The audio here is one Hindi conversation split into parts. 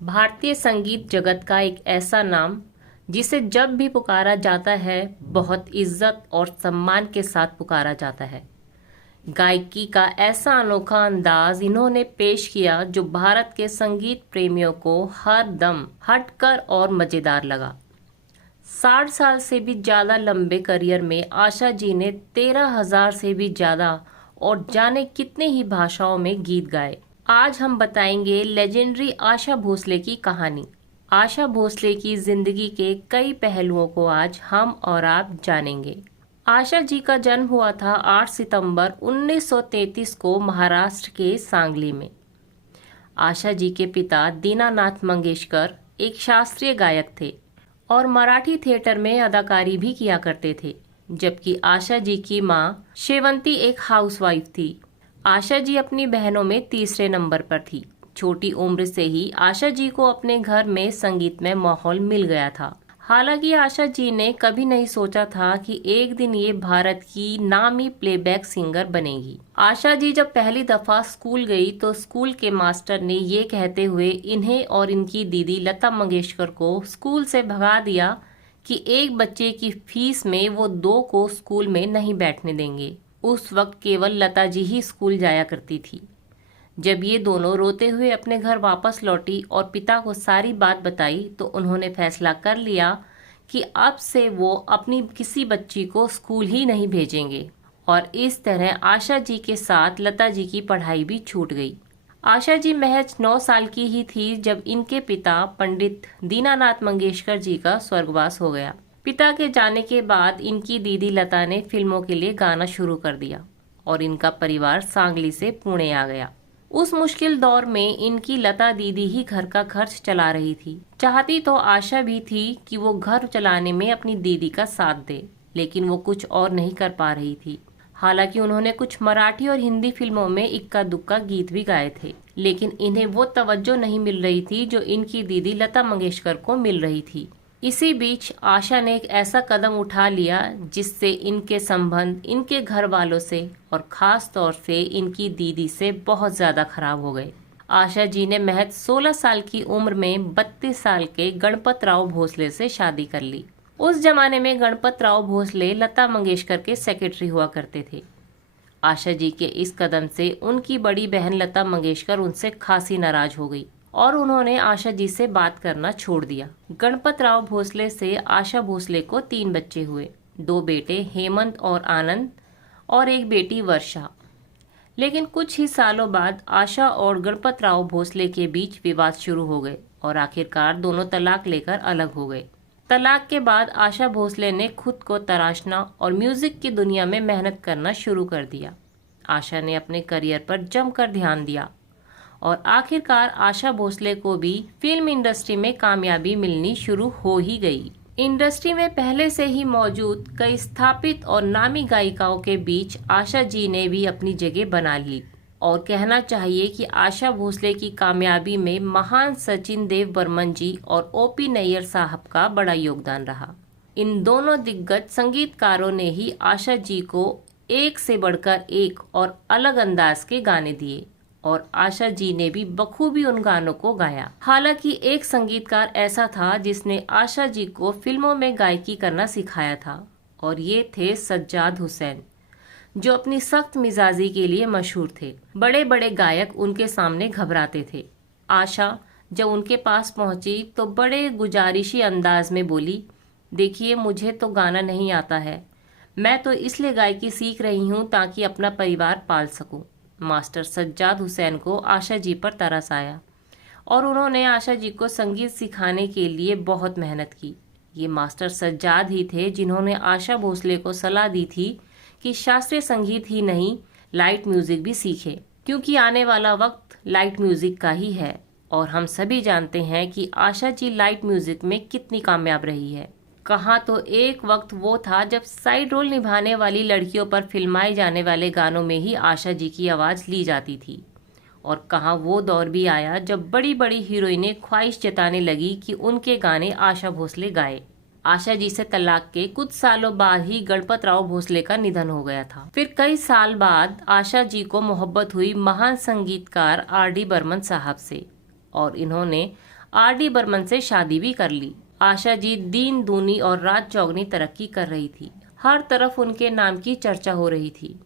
भारतीय संगीत जगत का एक ऐसा नाम जिसे जब भी पुकारा जाता है बहुत इज्जत और सम्मान के साथ पुकारा जाता है। गायकी का ऐसा अनोखा अंदाज इन्होंने पेश किया जो भारत के संगीत प्रेमियों को हर दम हटकर और मजेदार लगा। 60 साल से भी ज्यादा लंबे करियर में आशा जी ने 13,000 से भी ज्यादा और जाने कितने ही भाषाओं में गीत गाए। आज हम बताएंगे लेजेंडरी आशा भोसले की कहानी। आशा भोसले की जिंदगी के कई पहलुओं को आज हम और आप जानेंगे। आशा जी का जन्म हुआ था 8 सितंबर 1933 को महाराष्ट्र के सांगली में। आशा जी के पिता दीनानाथ मंगेशकर एक शास्त्रीय गायक थे और मराठी थिएटर में अदाकारी भी किया करते थे, जबकि आशा जी की मां शेवंती एक हाउसवाइफ थी। आशा जी अपनी बहनों में तीसरे नंबर पर थी। छोटी उम्र से ही आशा जी को अपने घर में संगीतमय माहौल मिल गया था। हालांकि आशा जी ने कभी नहीं सोचा था कि एक दिन ये भारत की नामी प्लेबैक सिंगर बनेगी। आशा जी जब पहली दफा स्कूल गई तो स्कूल के मास्टर ने ये कहते हुए इन्हें और इनकी दीदी लता मंगेशकर को स्कूल से भगा दिया कि एक बच्चे की फीस में वो दो को स्कूल में नहीं बैठने देंगे। उस वक्त केवल लता जी ही स्कूल जाया करती थी। जब ये दोनों रोते हुए अपने घर वापस लौटी और पिता को सारी बात बताई तो उन्होंने फैसला कर लिया कि अब से वो अपनी किसी बच्ची को स्कूल ही नहीं भेजेंगे। और इस तरह आशा जी के साथ लता जी की पढ़ाई भी छूट गई। आशा जी महज 9 साल की ही थी जब इनके पिता पंडित दीनानाथ मंगेशकर जी का स्वर्गवास हो गया। पिता के जाने के बाद इनकी दीदी लता ने फिल्मों के लिए गाना शुरू कर दिया और इनका परिवार सांगली से पुणे आ गया। उस मुश्किल दौर में इनकी लता दीदी ही घर का खर्च चला रही थी। चाहती तो आशा भी थी कि वो घर चलाने में अपनी दीदी का साथ दे, लेकिन वो कुछ और नहीं कर पा रही थी। हालांकि उन्होंने कुछ मराठी और हिंदी फिल्मों में इक्का दुक्का गीत भी गाए थे, लेकिन इन्हें वो तवज्जो नहीं मिल रही थी जो इनकी दीदी लता मंगेशकर को मिल रही थी। इसी बीच आशा ने एक ऐसा कदम उठा लिया जिससे इनके संबंध इनके घर वालों से और खास तौर से इनकी दीदी से बहुत ज्यादा खराब हो गए। आशा जी ने महज 16 साल की उम्र में 32 साल के गणपत राव भोसले से शादी कर ली। उस जमाने में गणपत राव भोसले लता मंगेशकर के सेक्रेटरी हुआ करते थे। आशा जी के इस कदम से उनकी बड़ी बहन लता मंगेशकर उनसे खासी नाराज हो गई और उन्होंने आशा जी से बात करना छोड़ दिया। गणपत राव भोसले से आशा भोसले को 3 बच्चे हुए, 2 बेटे हेमंत और आनंद और एक बेटी वर्षा। लेकिन कुछ ही सालों बाद आशा और गणपत राव भोसले के बीच विवाद शुरू हो गए और आखिरकार दोनों तलाक लेकर अलग हो गए। तलाक के बाद आशा भोसले ने खुद को तराशना और म्यूजिक की दुनिया में मेहनत करना शुरू कर दिया। आशा ने अपने करियर पर जमकर ध्यान दिया और आखिरकार आशा भोसले को भी फिल्म इंडस्ट्री में कामयाबी मिलनी शुरू हो ही गई। इंडस्ट्री में पहले से ही मौजूद कई स्थापित और नामी गायिकाओं के बीच आशा जी ने भी अपनी जगह बना ली और कहना चाहिए कि आशा भोसले की कामयाबी में महान सचिन देव बर्मन जी और ओपी नैयर साहब का बड़ा योगदान रहा। इन दोनों दिग्गज संगीतकारों ने ही आशा जी को एक से बढ़कर एक और अलग अंदाज के गाने दिए और आशा जी ने भी बखूबी उन गानों को गाया। हालांकि एक संगीतकार ऐसा था जिसने आशा जी को फिल्मों में गायकी करना सिखाया था और ये थे सज्जाद हुसैन, जो अपनी सख्त मिजाजी के लिए मशहूर थे। बड़े बड़े गायक उनके सामने घबराते थे। आशा जब उनके पास पहुंची तो बड़े गुजारिशी अंदाज में बोली, देखिए मुझे तो गाना नहीं आता है, मैं तो इसलिए गायकी सीख रही हूँ ताकि अपना परिवार पाल सकूं। मास्टर सज्जाद हुसैन को आशा जी पर तरस आया और उन्होंने आशा जी को संगीत सिखाने के लिए बहुत मेहनत की। ये मास्टर सज्जाद ही थे जिन्होंने आशा भोसले को सलाह दी थी कि शास्त्रीय संगीत ही नहीं, लाइट म्यूजिक भी सीखे, क्योंकि आने वाला वक्त लाइट म्यूजिक का ही है और हम सभी जानते हैं कि आशा जी लाइट म्यूजिक में कितनी कामयाब रही है। कहाँ तो एक वक्त वो था जब साइड रोल निभाने वाली लड़कियों पर फिल्माए जाने वाले गानों में ही आशा जी की आवाज़ ली जाती थी और कहाँ वो दौर भी आया जब बड़ी बड़ी हीरोइनें ख्वाहिश जताने लगी कि उनके गाने आशा भोसले गाए। आशा जी से तलाक के कुछ सालों बाद ही गणपत राव भोसले का निधन हो गया था। फिर कई साल बाद आशा जी को मोहब्बत हुई महान संगीतकार आर डी बर्मन साहब से और इन्होंने आर.डी. बर्मन से शादी भी कर ली। आशा जी दिन दूनी और रात चौगनी तरक्की कर रही थी। हर तरफ उनके नाम की चर्चा हो रही थी।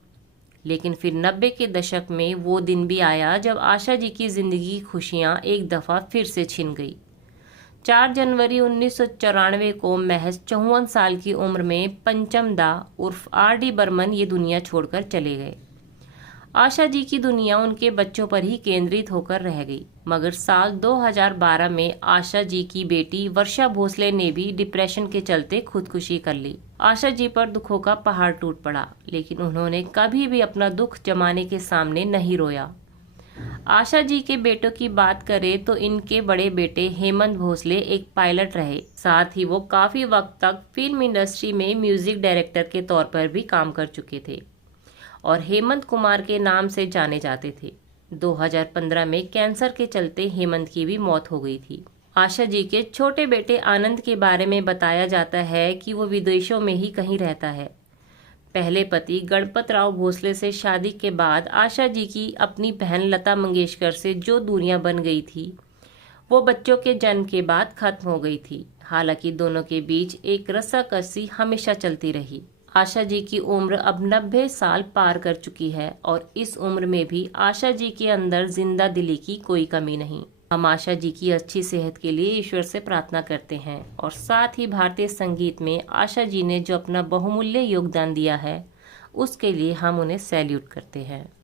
लेकिन फिर 90 के दशक में वो दिन भी आया जब आशा जी की जिंदगी की खुशियां एक दफा फिर से छिन गई। 4 जनवरी 1994 को महज 54 साल की उम्र में पंचम दा उर्फ आर.डी. बर्मन ये दुनिया छोड़कर चले गए। आशा जी की दुनिया उनके बच्चों पर ही केंद्रित होकर रह गई। मगर साल 2012 में आशा जी की बेटी वर्षा भोसले ने भी डिप्रेशन के चलते खुदकुशी कर ली। आशा जी पर दुखों का पहाड़ टूट पड़ा, लेकिन उन्होंने कभी भी अपना दुख जमाने के सामने नहीं रोया। आशा जी के बेटों की बात करें तो इनके बड़े बेटे हेमंत भोसले एक पायलट रहे। साथ ही वो काफी वक्त तक फिल्म इंडस्ट्री में म्यूजिक डायरेक्टर के तौर पर भी काम कर चुके थे और हेमंत कुमार के नाम से जाने जाते थे। 2015 में कैंसर के चलते हेमंत की भी मौत हो गई थी। आशा जी के छोटे बेटे आनंद के बारे में बताया जाता है कि वो विदेशों में ही कहीं रहता है। पहले पति गणपत राव भोसले से शादी के बाद आशा जी की अपनी बहन लता मंगेशकर से जो दूरियां बन गई थी, वो बच्चों के जन्म के बाद खत्म हो गई थी। हालांकि दोनों के बीच एक रस्साकसी हमेशा चलती रही। आशा जी की उम्र अब 90 साल पार कर चुकी है और इस उम्र में भी आशा जी के अंदर जिंदा दिली की कोई कमी नहीं। हम आशा जी की अच्छी सेहत के लिए ईश्वर से प्रार्थना करते हैं और साथ ही भारतीय संगीत में आशा जी ने जो अपना बहुमूल्य योगदान दिया है, उसके लिए हम उन्हें सैल्यूट करते हैं।